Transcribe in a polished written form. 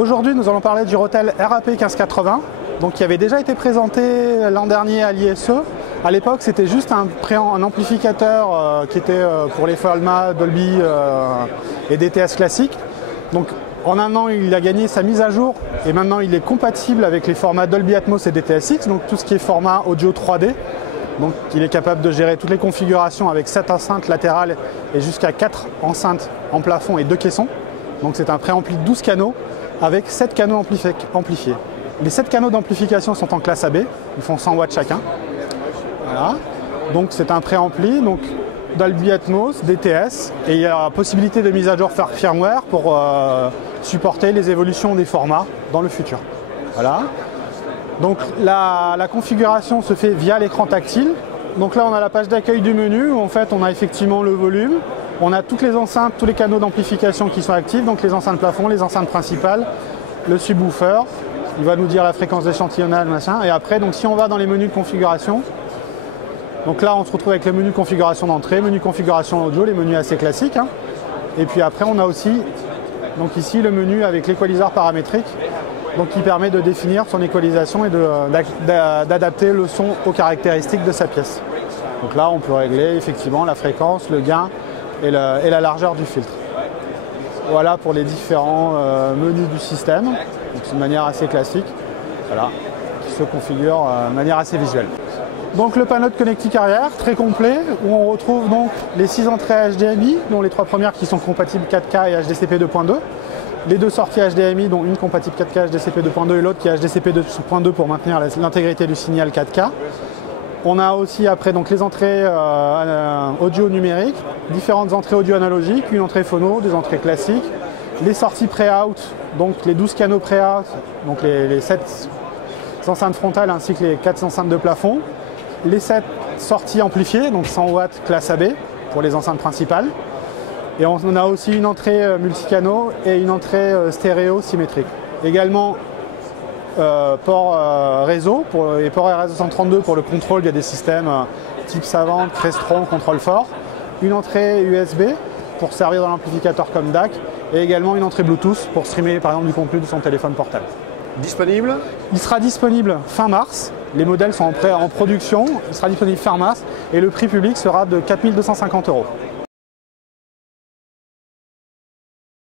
Aujourd'hui, nous allons parler du Rotel RAP 1580, donc qui avait déjà été présenté l'an dernier à l'ISE. À l'époque, c'était juste un amplificateur qui était pour les formats Dolby et DTS classiques. Donc, en un an, il a gagné sa mise à jour et maintenant, il est compatible avec les formats Dolby Atmos et DTS:X, donc tout ce qui est format audio 3D. Donc, il est capable de gérer toutes les configurations avec 7 enceintes latérales et jusqu'à 4 enceintes en plafond et 2 caissons. Donc, c'est un préampli de 12 canaux avec 7 canaux amplifiés. Les 7 canaux d'amplification sont en classe AB, ils font 100 watts chacun. Voilà. Donc c'est un préampli, donc Dolby Atmos, DTS, et il y a la possibilité de mise à jour firmware pour supporter les évolutions des formats dans le futur. Voilà. Donc la configuration se fait via l'écran tactile. Donc là on a la page d'accueil du menu où en fait on a effectivement le volume. On a toutes les enceintes, tous les canaux d'amplification qui sont actifs, donc les enceintes plafond, les enceintes principales, le subwoofer, il va nous dire la fréquence d'échantillonnage, machin. Et après, donc si on va dans les menus de configuration, donc là on se retrouve avec le menu de configuration d'entrée, menu configuration audio, les menus assez classiques. Hein. Et puis après on a aussi, donc ici le menu avec l'équaliseur paramétrique, donc qui permet de définir son équalisation et d'adapter le son aux caractéristiques de sa pièce. Donc là on peut régler effectivement la fréquence, le gain, et la largeur du filtre. Voilà pour les différents menus du système, donc de manière assez classique, voilà, qui se configure de manière assez visuelle. Donc le panneau de connectique arrière, très complet, où on retrouve donc les 6 entrées HDMI, dont les 3 premières qui sont compatibles 4K et HDCP 2.2, les 2 sorties HDMI, dont une compatible 4K HDCP 2.2 et l'autre qui est HDCP 2.2 pour maintenir l'intégrité du signal 4K. On a aussi après donc les entrées audio numériques, différentes entrées audio analogiques, une entrée phono, des entrées classiques, les sorties pré-out, donc les 12 canaux pré-out, donc les 7 enceintes frontales ainsi que les 4 enceintes de plafond, les 7 sorties amplifiées, donc 100 watts classe AB pour les enceintes principales. Et on a aussi une entrée multicanaux et une entrée stéréo symétrique. Également port réseau et port RS232 pour le contrôle via des systèmes type Savant, Crestron, contrôle fort. Une entrée USB pour servir dans l'amplificateur comme DAC et également une entrée Bluetooth pour streamer par exemple du contenu de son téléphone portable. Disponible? Il sera disponible fin mars. Les modèles sont en production. Il sera disponible fin mars et le prix public sera de 4 250 €.